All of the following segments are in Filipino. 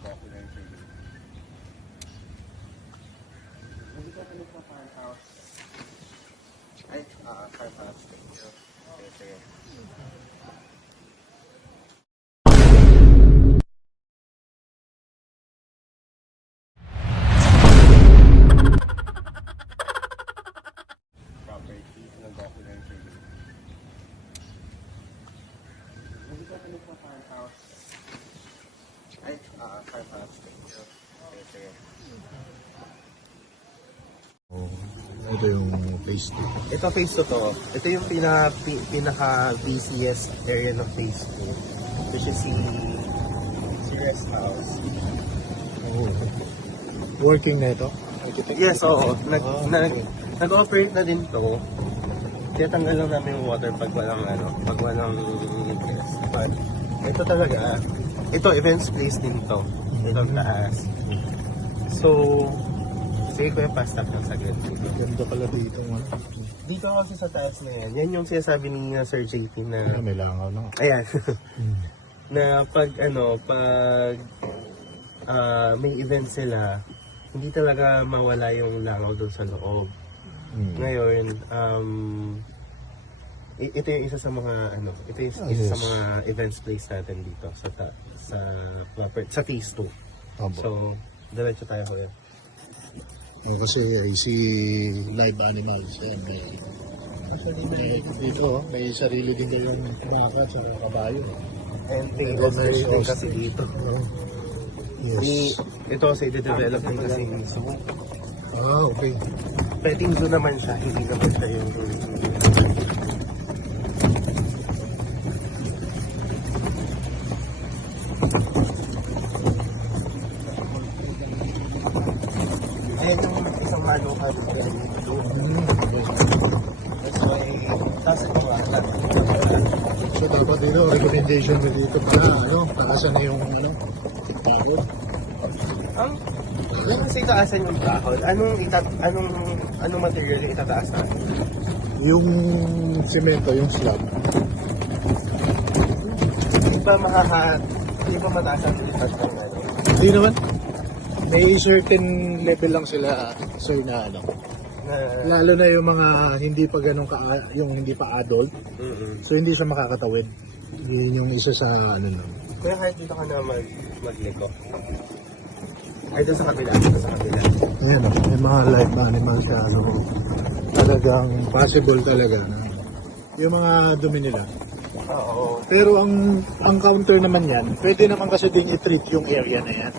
documentary. Hindi ka tanong sa farmhouse. Ay, farmhouse. Okay, sige. Property ng documentary. Hindi ka tanong sa farmhouse. Ay, farmhouse. Okay, sige. Ito yung phase 2. Ito phase 2 to. Ito yung pinaka-busiest area ng phase 2. Which is si rest house. Working na ito? Yes, oo. Nag-operate na din to. Tinatanggal lang namin yung water pag walang guest. But ito talaga, ito events place din to. Itong taas. So, sige ko yung pastap ng saglit. Ganda pala dito. Dito kasi sa taas na yan, yan yung sinasabi ni Sir JP na, May langaw na. ayan, na pag may event sila, hindi talaga mawala yung langaw doon sa loob. Ngayon, ito yung isa sa mga sa mga events place natin dito sa phase 2. So, diretso tayo ko yan. Kasi I see live animals. Yan, dito, may sarili din kayong baka sa kabayo. And tables din kasi dito. Yes. Ito kasi i-develop din kasi mismo. Okay. Petting zoo naman siya, hindi naman siya yung ayan yung isang manukan dito. That's why, tapos ito nga, So dapat dito, recommendation mo dito para, taasan na yung, bago. yung kasi taasan yung kahoy, anong material yung itataasan? Yung semento, yung slab. Hindi ba mataas ang lipat ng Hindi naman. May certain level lang sila, sir, na na lalo na yung mga hindi pa ganun yung hindi pa adult. So hindi siya makakatawid. Yun yung isa sa nun. Kaya kahit dito ka na magliko. Ay, doon sa kabila. Ayan may mga live animals siya. Talagang possible talaga na yung mga dumi nila. Oo. Pero ang counter naman yan, pwede naman kasi din i-treat yung area na yan.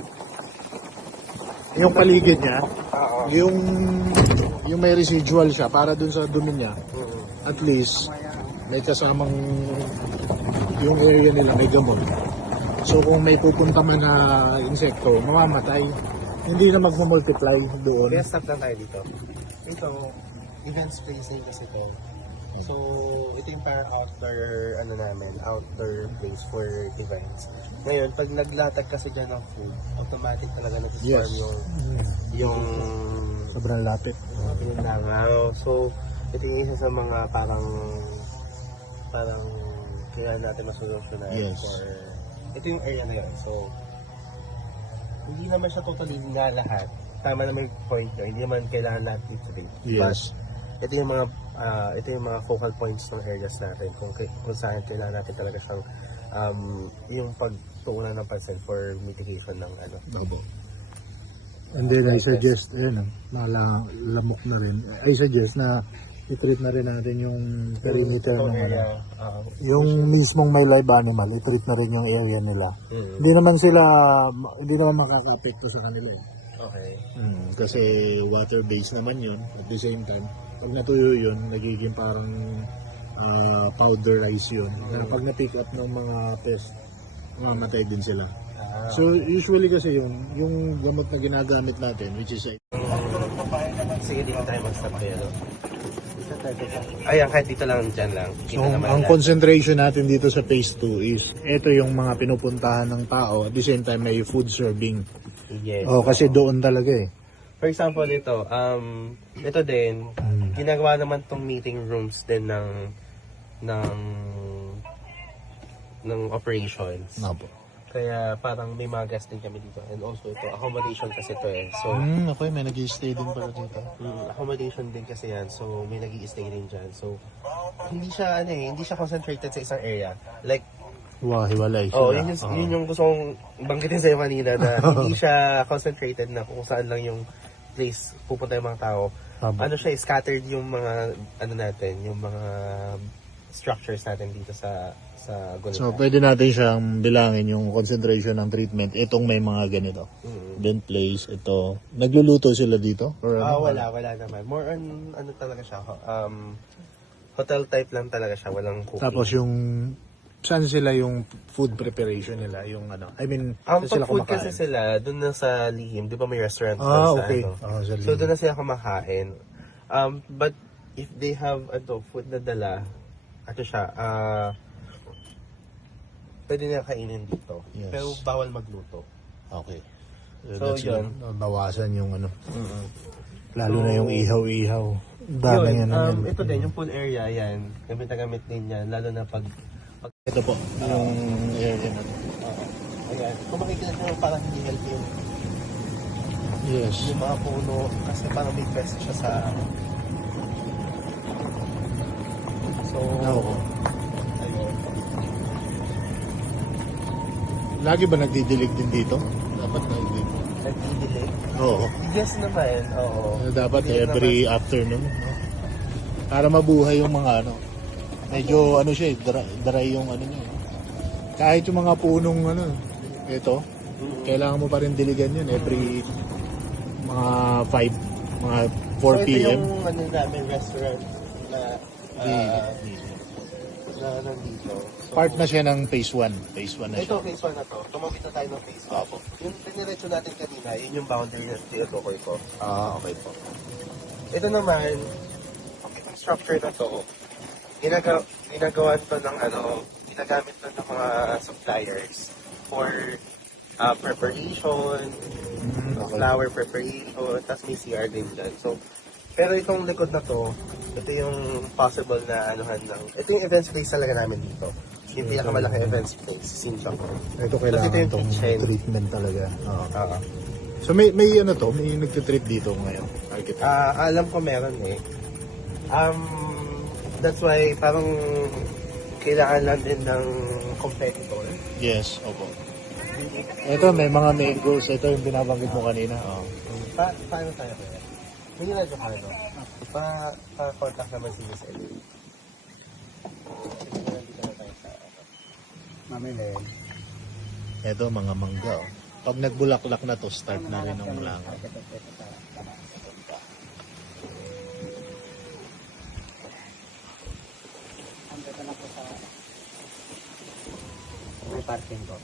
Yung paligid niya, Oo. yung may residual siya para dun sa dumi niya. At least may kasamang yung area nila may gamot. So kung may pupunta man na insekto, mamamatay. Hindi na magmumultiply doon. Kaya stop lang tayo dito. Ito, events place din kasi ito. So, ito yung para outdoor place for events. Ngayon, pag naglatag kasi dyan ng food, automatic talaga nag-swarm yung Sobrang lapit. yung langaw. So, ito yung isa sa mga parang kailangan natin masolusyonan. Yes. Ito yung area na yun. So, hindi naman siya totally na lahat. Tama naman yung point nyo. Hindi naman kailangan natin i-treat. Yes. But, ito yung mga focal points ng areas natin kung saan kailangan natin talaga siyang yung pagtuunan ng pansin for mitigation ng Opo. And then I suggest, lamok na rin. I suggest na i-treat na rin natin yung perimeter ng area. yung mismong may live animal, i-treat na rin yung area nila. Hindi naman makaka-apekto sa kanila. Okay. Kasi water-based naman yun. At the same time, pag natuyo yun, nagiging parang powderize yun. Kaya pag na-pick up ng mga pest, mamatay din sila. So usually kasi yung gamot na ginagamit natin, which is Sige, dito tayo mag-stop kayo. Ayan, kahit dito lang, dyan lang. so, ang concentration natin dito sa phase 2 is ito yung mga pinupuntahan ng tao. At the same time, may food serving. Yes. Kasi doon talaga For example, ito din, ginagawa naman tong meeting rooms din ng operations. Opo. Kaya parang may mga guests din kami dito. And also ito, accommodation kasi ito eh. So, Okay, may nag-i-stay din pala dito. accommodation din kasi yan. So, may nag-i-stay din dyan. So, hindi siya, hindi siya concentrated sa isang area. Like, Wow, hiwalay sila. yun yung gusto kong banggitin sa'yo kanina na hindi siya concentrated na kung saan lang yung place pupunta yung mga tao. Tama. Ano siya, scattered yung mga, yung mga structures natin dito sa Goleta. So, pwede natin siyang bilangin yung concentration ng treatment. Itong may mga ganito. Then place, ito. Nagluluto sila dito? Or Wala naman. More on, talaga siya, hotel type lang talaga siya, walang cooking. Tapos yung, saan sila yung food preparation nila? Yung ano, I mean, Ang saan sila pag-food kumakain? kasi sila, doon na sa Lihim, di ba may restaurant doon sa Okay. So Sa Lihim. doon na sila kumakain. But if they have food na dala, pwede nila kainin dito. Yes. Pero bawal magluto. Okay. So, That's yun. Bawasan yung ano. Lalo na yung ihaw-ihaw. Dami Yun, yan. ito din, yung pool area, yan. Gamit na gamit din yan. Lalo na pag Ito po, yung area na to. ayan. Kung makikita nyo, parang hindi healthy Yes. yung mga puno. Kasi parang may pest siya sa... So, Oo. ayun. Lagi ba nagdidilig din dito? Dapat nagdidilig. Nagdidilig. Oo. Yes naman, oo. Dapat Hindi every afternoon. No? Para mabuhay yung mga ano. Medyo ano siya dry yung ano niya. Kahit yung mga punong ano, ito, kailangan mo pa rin diligan yun every mga 4 So, ito p.m. yung namin restaurant na nandito. So, Part na siya ng phase 1. Phase 1 na siya. ito, phase 1 na to. Tumawid na tayo ng phase 1. Yung diniretso natin kanina, yun yung boundary na tinutukoy ko. Okay po. Ito naman, itong structure na to, ginagawa to ng ginagamit to ng mga suppliers for preparation, flower preparation, tapos may CR din dyan. So, pero itong likod na to, ito yung possible na ito yung event space talaga namin dito. Yung pinakamalaki event space, Sinchang. Ito Tapos ito kailangan yung itong kitchen. treatment talaga. So may ano to, may nagtitrip dito ngayon. Architect. Alam ko meron eh. That's why parang kailangan lang din ng competitor. Yes, opo. Ito may mga mangoes, ito yung binabanggit mo kanina. Paano tayo kaya? May niradyo ka no? Pa-contact naman si Miss Ellie. Nandito na tayo sa Mamelen. Ito mga mangga. Oh. Pag nagbulaklak na to, start na rin ang langaw. Andito na po sa may parking ko.